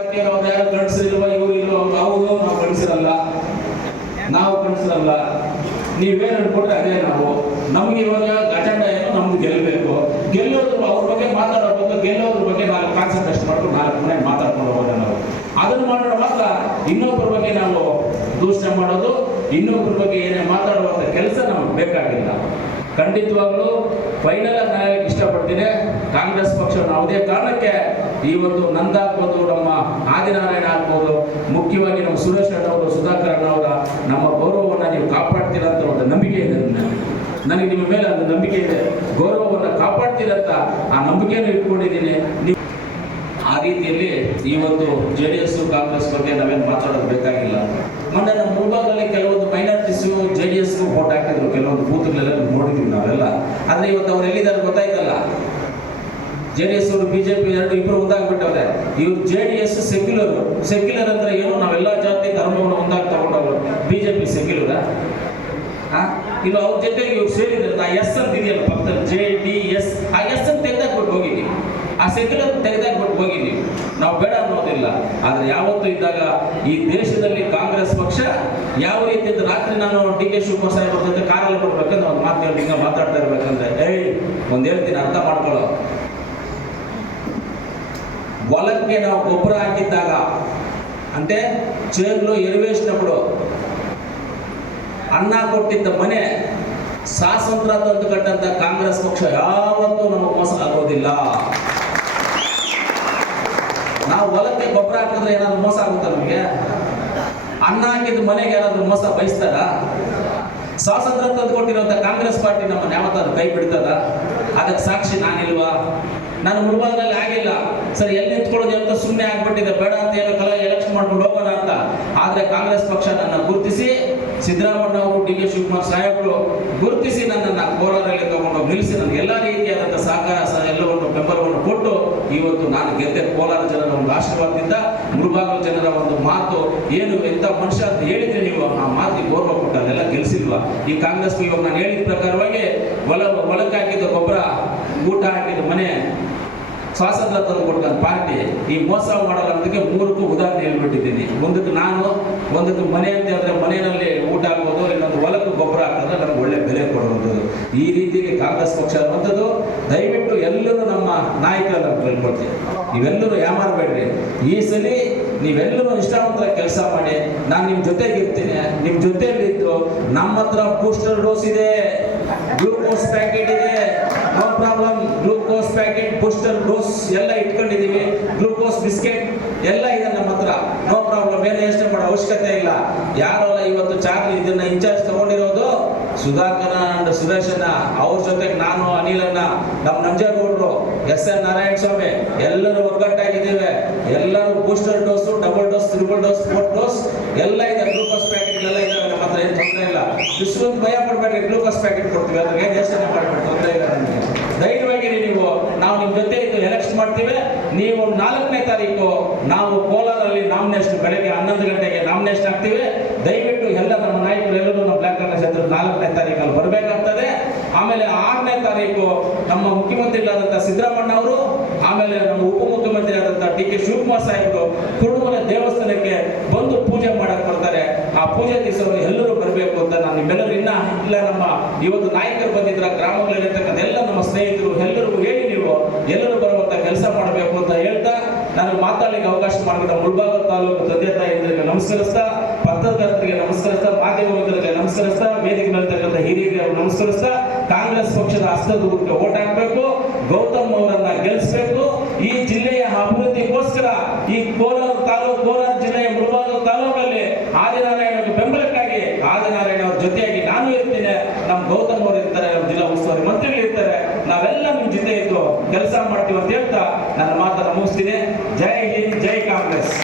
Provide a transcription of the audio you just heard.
ಯಾರು ಗಂಡಸರಿಲ್ವ ಇವರು ಇಲ್ವ ಹೌದು ನಾವು ಗಂಡಸರಲ್ಲ, ನಾವು ಗಂಡಸರಲ್ಲ, ನೀವೇನು ಅನ್ಕೊಟ್ರೆ ಅದೇ ನಾವು. ನಮ್ಗೆ ಇವಾಗ ಅಜೆಂಡ ಏನು, ನಮ್ಗೆ ಗೆಲ್ಲಬೇಕು. ಗೆಲ್ಲೋದ್ರ ಅವ್ರ ಬಗ್ಗೆ ಮಾತಾಡಬೇಕು, ಗೆಲ್ಲೋದ್ರ ಬಗ್ಗೆ ನಾವು ಕಾನ್ಸಂಟ್ರೇಟ್ ಮಾಡ್ಕೊಂಡು 4 ಮನೆ ಮಾತಾಡ್ಕೊಂಡು ಹೋಗೋಣ ನಾವು. ಅದನ್ನು ಮಾಡೋಣ ಮಾತ್ರ. ಇನ್ನೊಬ್ಬರ ಬಗ್ಗೆ ನಾವು ದೂಷಣೆ ಮಾಡೋದು, ಇನ್ನೊಬ್ಬರ ಬಗ್ಗೆ ಏನೇ ಮಾತಾಡುವಂಥ ಕೆಲಸ ನಮಗೆ ಬೇಕಾಗಿಲ್ಲ. ಖಂಡಿತವಾಗ್ಲೂ ಫೈನಲ್ ಆಗಿ ನಾನು ಇಷ್ಟಪಡ್ತೀನಿ, ಕಾಂಗ್ರೆಸ್ ಪಕ್ಷ ಯಾವುದೇ ಕಾರಣಕ್ಕೆ ಇವತ್ತು ನಂದಾಗ್ಬೋದು, ನಮ್ಮ ಆದಿನಾರಾಯಣ ಆಗ್ಬೋದು, ಮುಖ್ಯವಾಗಿ ನಮ್ಮ ಸುರೇಶ್ ಅಣ್ಣವರು, ಸುಧಾಕರ್ ಅಣ್ಣವರ ನಮ್ಮ ಗೌರವವನ್ನು ನೀವು ಕಾಪಾಡ್ತೀರಂತ ಒಂದು ನಂಬಿಕೆ ಇದೆ. ನನಗೆ ನಿಮ್ಮ ಮೇಲೆ ಒಂದು ನಂಬಿಕೆ ಇದೆ, ಗೌರವವನ್ನು ಕಾಪಾಡ್ತೀರಂತ ಆ ನಂಬಿಕೆಯನ್ನು ಇಟ್ಕೊಂಡಿದ್ದೀನಿ. ನೀವು ಆ ರೀತಿಯಲ್ಲಿ ಇವತ್ತು JDS ಕಾಂಗ್ರೆಸ್ ಬಗ್ಗೆ ನಾವೇನು ಮಾತಾಡೋದು ಬೇಕಾಗಿಲ್ಲ. ಮೊನ್ನೆ ನಮ್ಮ ಮುಳಬಾಗಲ್ಲಿ ಕೆಲವೊಂದು ಮೈನಾರಿಟೀಸು JDSಗೂ ವೋಟ್ ಹಾಕಿದ್ರು, ಕೆಲವೊಂದು ಬೂತ್ಗಳೆಲ್ಲ ನೋಡಿದ್ವಿ ನಾವೆಲ್ಲ. ಆದರೆ ಇವತ್ತು ಅವ್ರು ಎಲ್ಲಿದ್ದಾರೆ ಗೊತ್ತಾಯ್ತಲ್ಲ. JDS ಅವರು BJP ಇಬ್ಬರು ಒಂದಾಗ್ಬಿಟ್ಟವ್ರೆ. ಇವ್ರು JDS ಸೆಕ್ಯುಲರ್ ಅಂದ್ರೆ ಏನು, ನಾವೆಲ್ಲ ಜಾತಿ ಧರ್ಮವನ್ನು ಒಂದಾಗಿ ತಗೊಂಡವರು. BJP ಸೆಕ್ಯುಲರ ಇನ್ನು ಅವ್ರ ಜೊತೆಗೆ ಇವ್ರು ಸೇರಿದ್ರೆ ಆ ಎಸ್ ಅಂತ ಇದೆಯಲ್ಲ ಪಕ್ಕದಲ್ಲಿ JDS, ಆ ಎಸ್ ಅಂತ ತೆಗೆದಾಕ್ಬಿಟ್ಟು ಹೋಗಿದ್ದೀವಿ, ಆ ಸೆಕ್ಯುಲರ್ ತೆಗೆದಾಕ್ಬಿಟ್ಟು ಹೋಗಿದ್ದೀವಿ. ನಾವು ಬೇಡ ಅನ್ನೋದಿಲ್ಲ. ಆದರೆ ಯಾವತ್ತೂ ಇದ್ದಾಗ ಈ ದೇಶದಲ್ಲಿ ಕಾಂಗ್ರೆಸ್ ಪಕ್ಷ ಯಾವ ರೀತಿ ರಾತ್ರಿ ನಾನು DK ಶಿವಕುಮಾರ್ ಸಾಹೇಬ್ರ ಜೊತೆ ಕಾರಲ್ಲಿ ಬರ್ಬೇಕಂದ್ರೆ ಒಂದು ಮಾತು ಮಾತಾಡ್ತಾ ಇರ್ಬೇಕಂದ್ರೆ ಒಂದು ಹೇಳ್ತೀನಿ, ಅರ್ಥ ಮಾಡ್ಕೊಳ್ಳೋ. ಹೊಲಕ್ಕೆ ನಾವು ಗೊಬ್ಬರ ಹಾಕಿದ್ದಾಗ అంటే ಚೇರ್ಲು ಎರಿವೇಶನಗಳು ಅನ್ನ ಕೊಟ್ಟಿದ್ದ ಮನೆ ಸ್ವಾತಂತ್ರ್ಯ ತಂದು ಕಟ್ಟಂತ ಕಾಂಗ್ರೆಸ್ ಪಕ್ಷ ಯಾವತ್ತೂ ನಮಗೆ ಮೋಸ ಆಗೋದಿಲ್ಲ. ನಾವು ಹೊಲಕ್ಕೆ ಗೊಬ್ಬರ ಹಾಕಿದ್ರೆ ಏನಾದ್ರು ಮೋಸ ಆಗುತ್ತಾ ನಮಗೆ? ಅನ್ನ ಹಾಕಿದ ಮನೆಗೆ ಏನಾದ್ರು ಮೋಸ ಬಯಸ್ತಾರ? ಸ್ವಾತಂತ್ರ್ಯ ತಂದು ಕೊಟ್ಟಿರುವಂತ ಕಾಂಗ್ರೆಸ್ ಪಾರ್ಟಿ ನಮ್ಮನ್ನು ಯಾವತ್ತಾದ್ರು ಕೈ ಬಿಡ್ತದ? ಅದಕ್ಕೆ ಸಾಕ್ಷಿ ನಾನಿಲ್ವಾ? ನಾನು ಮುಳಬಾಗದಲ್ಲಿ ಆಗಿಲ್ಲ ಸರಿ, ಎಲ್ಲಿ ನಿಂತ್ಕೊಳ್ಳೋದು ಅಂತ ಸುಮ್ಮನೆ ಆಗ್ಬಿಟ್ಟಿದೆ, ಬೇಡ ಅಂತ ಏನೋ ಎಲೆಕ್ಷನ್ ಮಾಡ್ಕೊಂಡು ಹೋಗೋಣ ಅಂತ. ಆದರೆ ಕಾಂಗ್ರೆಸ್ ಪಕ್ಷ ನನ್ನ ಗುರುತಿಸಿ, ಸಿದ್ದರಾಮಯ್ಯ ಅವರು, DK ಶಿವಕುಮಾರ್ ಸಾಹೇಬರು ಗುರುತಿಸಿ ನನ್ನನ್ನು ಕೋಲಾರಲ್ಲಿ ತಗೊಂಡು ನಿಲ್ಲಿಸಿ ನನಗೆ ಎಲ್ಲ ರೀತಿಯಾದಂಥ ಸಹಕಾರ ಎಲ್ಲವನ್ನು ಬೆಂಬಲವನ್ನು ಕೊಟ್ಟು ಇವತ್ತು ನಾನು ಗೆದ್ದೆ. ಕೋಲಾರ ಜನರ ಒಂದು ಆಶೀರ್ವಾದದಿಂದ, ಮುಳಬಾಗಲ ಜನರ ಒಂದು ಮಾತು ಏನು ಎಂಥ ಮನುಷ್ಯ ಅಂತ ಹೇಳಿದ್ರೆ ನೀವು ಆ ಮಾತಿಗೆ ಗೌರವ ಕೊಟ್ಟು ಅದೆಲ್ಲ ಗೆಲ್ಲಿಸಿಲ್ವಾ ಈ ಕಾಂಗ್ರೆಸ್? ಇವಾಗ ನಾನು ಹೇಳಿದ ಪ್ರಕಾರವಾಗಿ ಹೊಲಕ್ಕೆ ಹಾಕಿದ ಗೊಬ್ಬರ, ಊಟ ಹಾಕಿದ ಮನೆ, ಸ್ವಾತಂತ್ರ್ಯ ತಂದು ಕೊಡ್ತಾನೆ ಪಾರ್ಟಿ ಈ ಮೋಸ ಮಾಡಲ್ಲ ಅನ್ನೋದಕ್ಕೆ 3ಕ್ಕೂ ಉದಾಹರಣೆ ಹೇಳ್ಬಿಟ್ಟಿದ್ದೀನಿ. ಒಂದಕ್ಕೆ ನಾನು, ಒಂದಕ್ಕೆ ಮನೆ ಅಂತ ಹೇಳಿದ್ರೆ ಮನೆಯಲ್ಲಿ ಊಟ ಆಗ್ಬೋದು, ಇನ್ನೊಂದು ಹೊಲಕ್ಕೆ ಗೊಬ್ಬರ ಹಾಕಿದ್ರೆ ನಮ್ಗೆ ಒಳ್ಳೆ ಬೆಲೆ ಕೊಡುವಂಥದ್ದು. ಈ ರೀತಿಯಲ್ಲಿ ಕಾಂಗ್ರೆಸ್ ಪಕ್ಷ ಅನ್ನುವಂಥದ್ದು ದಯವಿಟ್ಟು ಎಲ್ಲರೂ ನಮ್ಮ ನಾಯಕರನ್ನು ಕೇಳ್ಕೊಳ್ತೀವಿ, ನೀವೆಲ್ಲರೂ ಯಾಮಾರಬೇಡ್ರಿ. ಈ ಸಲ ನೀವೆಲ್ಲರೂ ನಿಷ್ಠಾವಂತರ ಕೆಲಸ ಮಾಡಿ, ನಾನು ನಿಮ್ಮ ಜೊತೆಗಿರ್ತೀನಿ. ನಿಮ್ಮ ಜೊತೆಯಲ್ಲಿದ್ದು ನಮ್ಮ ಹತ್ರ ಬೂಸ್ಟರ್ ಡೋಸ್ ಇದೆ, ಗ್ಲೂಕೋಸ್ ಪ್ಯಾಕೆಟ್ ಇದೆ, no problem. Glucose packet, booster dose ಎಲ್ಲ ಇಟ್ಕೊಂಡಿದ್ದೀವಿ, ಗ್ಲೂಕೋಸ್ ಬಿಸ್ಕೆಟ್ ಎಲ್ಲ ಇದೆ ನಮ್ಮ ಹತ್ರ, ನೋ ಪ್ರಾಬ್ಲಮ್. ಏನು ಯೋಚನೆ ಮಾಡೋ ಅವಶ್ಯಕತೆ ಇಲ್ಲ. ಯಾರಲ್ಲ ಇವತ್ತು ಚಾರ್ಜ್ ಇದನ್ನ ಇನ್ಚಾರ್ಜ್ ತಗೊಂಡಿರೋದು ಸುಧಾಕರ್ ಅಂಡ್ ಸುರೇಶನ್ನ, ಅವ್ರ ಜೊತೆಗೆ ನಾನು, ಅನಿಲನ್ನ, ನಮ್ಮ ನಂಜೇಗೌಡರು, SN ನಾರಾಯಣ ಸ್ವಾಮಿ ಎಲ್ಲರೂ ಒಗ್ಗಟ್ಟಾಗಿದ್ದೇವೆ. ಎಲ್ಲರೂ booster dose, double dose, triple dose, 4 dose ಎಲ್ಲ ಇದೆ. ಗ್ಲೂಕೋಸ್ ಪ್ಯಾಕೆಟ್ ಎಲ್ಲ ಇದಾವೆ ನಮ್ಮ ಹತ್ರ, ಏನು ತೊಂದರೆ ಇಲ್ಲ. ವಿಶ್ವಕ್ಕೆ ಭಯ ಪಡ್ಬೇಡ್ರಿ, ಗ್ಲೂಕೋಸ್ ಪ್ಯಾಕೆಟ್ ಕೊಡ್ತೀವಿ, ಅದ್ರಿಗೆ ಏನು ಯೋಚನೆ ಮಾಡ್ಬೇಡಿ, ತೊಂದರೆ ಇಲ್ಲ ನಮಗೆ. ಧೈರ್ಯವಾಗಿರಿ ನೀವು, ನಾವು ನಿಮ್ಮ ಜೊತೆ ಇದ್ದು ಎಲೆಕ್ಷನ್ ಮಾಡ್ತೀವಿ. ನೀವು 4ನೇ ತಾರೀಕು ನಾವು ಕೋಲಾರಲ್ಲಿ ನಾಮಿನೇಷನ್, ಬೆಳಗ್ಗೆ 11 ಗಂಟೆಗೆ ನಾಮಿನೇಷನ್ ಆಗ್ತೀವಿ. ದಯವಿಟ್ಟು ಎಲ್ಲ ನಮ್ಮ ನಾಯಕರು ಎಲ್ಲರೂ ನಮ್ಮ ಬ್ಲಾಕ್ ಕಾಂಗ್ರೆಸ್ ಕ್ಷೇತ್ರ 4ನೇ ತಾರೀಕಲ್ಲಿ ಬರಬೇಕಾಗ್ತದೆ. ಆಮೇಲೆ 6ನೇ ತಾರೀಕು ನಮ್ಮ ಮುಖ್ಯಮಂತ್ರಿಗಳಾದಂಥ ಸಿದ್ದರಾಮಯ್ಯ ಅವರು, ಆಮೇಲೆ ನಮ್ಮ ಉಪಮುಖ್ಯಮಂತ್ರಿ ಆದಂಥ DK ಶಿವಕುಮಾರ್ ಸಾಹೇಬರು ಕುರುಮಲ ದೇವಸ್ಥಾನಕ್ಕೆ ಬಂದು ಪೂಜೆ ಮಾಡಕ್ಕೆ ಬರ್ತಾರೆ. ಆ ಪೂಜೆ ದಿವಸ ಎಲ್ಲರೂ ಬರಬೇಕು ಅಂತ ನಾನು ನಿಮ್ಮೆಲ್ಲರೂ ಇಲ್ಲ ನಮ್ಮ ಇವತ್ತು ನಾಯಕರು ಬಂದಿದ್ರ, ಗ್ರಾಮಗಳಲ್ಲಿರ್ತಕ್ಕಂಥ ಎಲ್ಲ ನಮ್ಮ ಸ್ನೇಹಿತರು ಎಲ್ಲರಿಗೂ ಹೇಳಿ ನೀವು ಎಲ್ಲರೂ ಬರುವಂತ ಕೆಲಸ ಮಾಡಬೇಕು ಅಂತ ಹೇಳ್ತಾ ನಾನು ಮಾತಾಡಲಿಕ್ಕೆ ಅವಕಾಶ ಮಾಡಿದ ಮುಳಬಾಗಲ ತಾಲೂಕು ತಂದೆ ತಾಯಿಗಳಿಗೆ ನಮಸ್ಕರಿಸ್ತಾ, ಪತ್ರಕರ್ತರಿಗೆ ನಮಸ್ಕರಿಸ್ತಾ, ಮಾಧ್ಯಮ ಮಿತ್ರರಿಗೆ ನಮಸ್ಕರಿಸ್ತಾ, ವೇದಿಕೆ ಮೇಲಿರ್ತಕ್ಕಂಥ ಹಿರಿಯರಿಗೆ ನಮಸ್ಕರಿಸ್ತಾ, ಕಾಂಗ್ರೆಸ್ ಪಕ್ಷದ ಹಸ್ತದೂರಕ್ಕೆ ಓಟ್ ಹಾಕಬೇಕು, ಗೌತಮ್ ಅವರನ್ನ ಗೆಲ್ಲಿಸಬೇಕು. ಈ ಜಿಲ್ಲೆಯ ಅಭಿವೃದ್ಧಿಗೋಸ್ಕರ ಈ ಕೋಲಾರ ಜಿಲ್ಲೆಯ ಮುಳಬಾಗಲ ತಾಲೂಕಲ್ಲಿ ಆದಿನಾರಾಯಣ ಬೆಂಬಲಕ್ಕಾಗಿ ಆದಿನಾರಾಯಣ ಅವ್ರ ಜೊತೆಯಾಗಿ ನಾನು ಇರ್ತೀನಿ, ನಮ್ಮ ಗೌತಮ್ ಅವರು ಇರ್ತಾರೆ, ನಮ್ಮ ಜಿಲ್ಲಾ ಉಸ್ತುವಾರಿ ಮಂತ್ರಿಗಳು ಇರ್ತಾರೆ, ನಾವೆಲ್ಲ ನಿಮ್ಮ ಜೊತೆ ಇದ್ದು ಕೆಲಸ ಮಾಡ್ತೀವಿ ಅಂತ ಹೇಳ್ತಾ ನನ್ನ ಮಾತನ್ನು ಮುಗಿಸ್ತೀನಿ. ಜೈ ಹಿಂದ್, ಜೈ ಕಾಂಗ್ರೆಸ್.